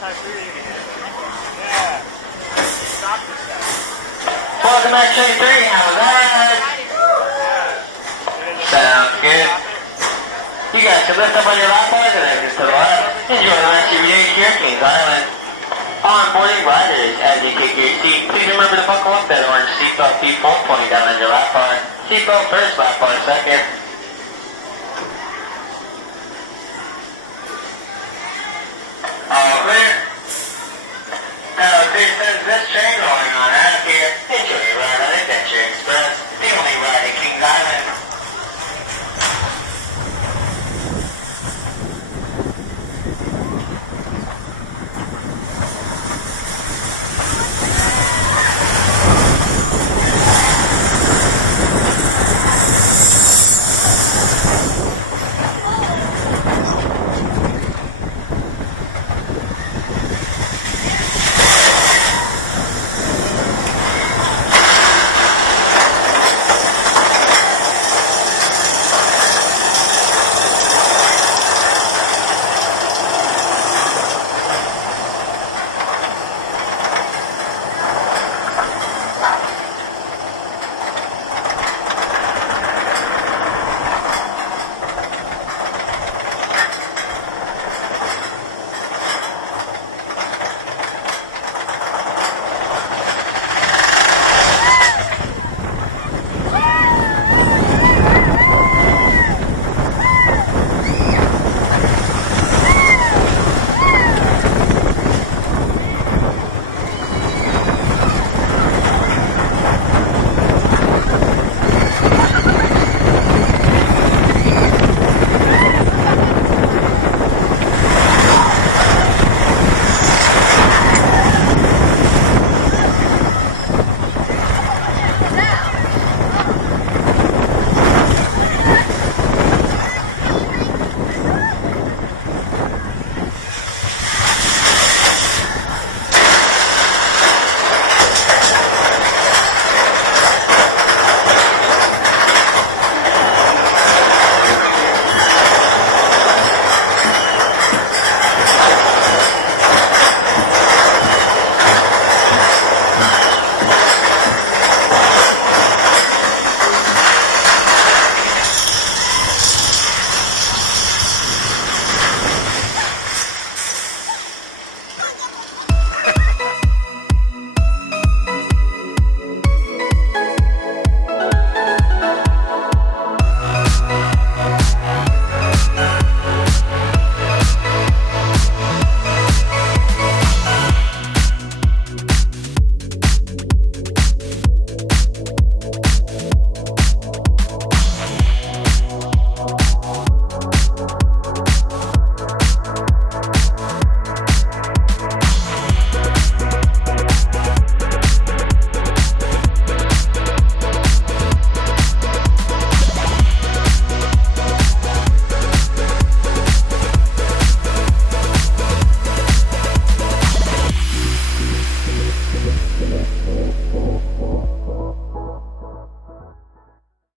Welcome back to 3. How was that? Sounds good. You guys can lift up on your lap bars and exit to the left. Enjoy the rest of your day here at Kings Island. Onboarding riders, as you kick your seat, please remember to buckle up that orange seatbelt default pointing down on your lap bar. Seatbelt first, lap bar second. All